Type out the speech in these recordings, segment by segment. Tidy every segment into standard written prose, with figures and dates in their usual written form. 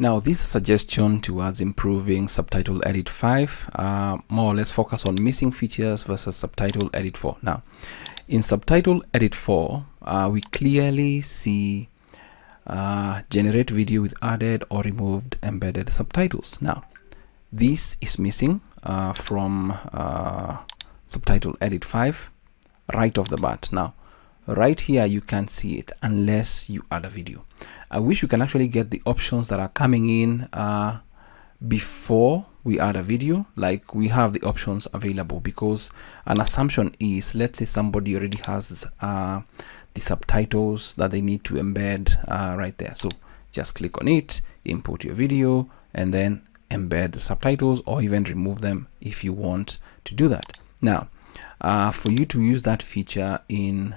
Now, this suggestion towards improving Subtitle Edit 5 more or less focus on missing features versus Subtitle Edit 4. Now, in Subtitle Edit 4, we clearly see generate video with added or removed embedded subtitles. Now, this is missing from Subtitle Edit 5 right off the bat. Now, right here you can't see it unless you add a video. I wish you can actually get the options that are coming in before we add a video, like we have the options available, because an assumption is, let's say somebody already has the subtitles that they need to embed right there. So just click on it, import your video, and then embed the subtitles, or even remove them if you want to do that. Now, for you to use that feature in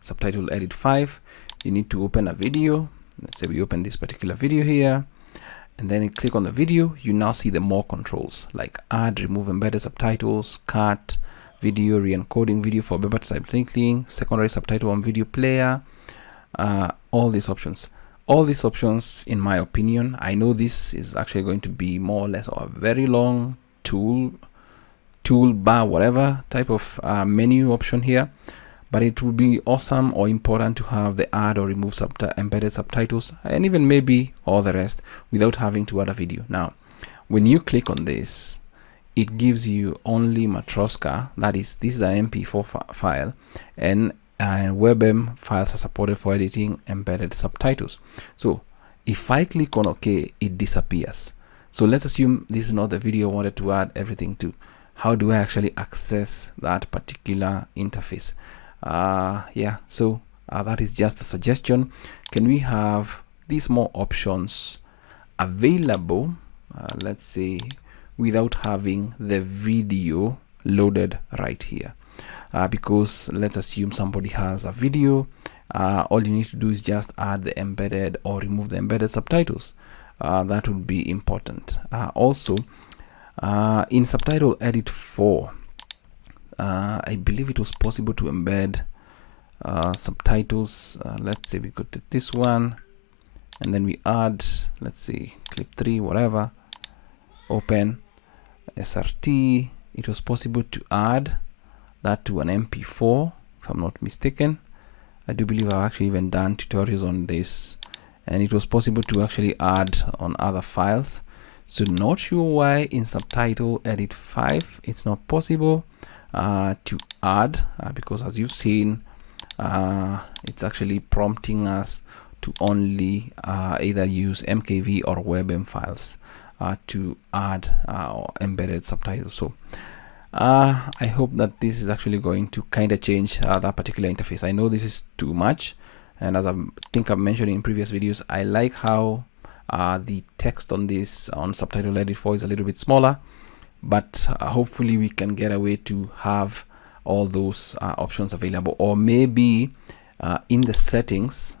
Subtitle Edit 5, you need to open a video. Let's say we open this particular video here, and then you click on the video. You now see the more controls like add, remove embedded subtitles, cut video, re-encoding video for better subtitling, secondary subtitle on video player, all these options. All these options, in my opinion, I know this is actually going to be more or less a very long toolbar, whatever type of menu option here, but it would be awesome or important to have the add or remove embedded subtitles, and even maybe all the rest without having to add a video. Now, when you click on this, it gives you only Matroska, that is, this is an MP4 file, and WebM files are supported for editing embedded subtitles. So if I click on OK, it disappears. So let's assume this is not the video I wanted to add everything to. How do I actually access that particular interface? Yeah, so that is just a suggestion. Can we have these more options available, let's say, without having the video loaded right here? Because let's assume somebody has a video, all you need to do is just add the embedded or remove the embedded subtitles. That would be important. Also, in Subtitle Edit 4, I believe it was possible to embed subtitles. Let's say we go to this one, and then we add, let's see, clip 3, whatever, open SRT. It was possible to add that to an MP4, if I'm not mistaken. I do believe I've actually even done tutorials on this, and it was possible to actually add on other files. So not sure why in Subtitle Edit 5 it's not possible to add, because as you've seen, it's actually prompting us to only either use MKV or WebM files to add embedded subtitles. So I hope that this is actually going to kind of change that particular interface. I know this is too much, and as I think I've mentioned in previous videos, I like how the text on this on Subtitle Edit 4 is a little bit smaller, but hopefully we can get a way to have all those options available, or maybe in the settings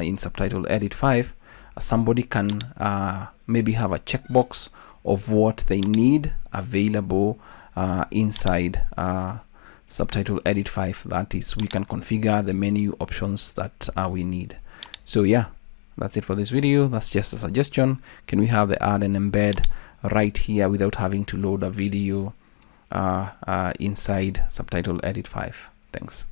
in Subtitle Edit 5, somebody can maybe have a checkbox of what they need available inside Subtitle Edit 5. That is, we can configure the menu options that we need. So yeah, that's it for this video. That's just a suggestion. Can we have the add and embed right here without having to load a video inside Subtitle Edit 5? Thanks.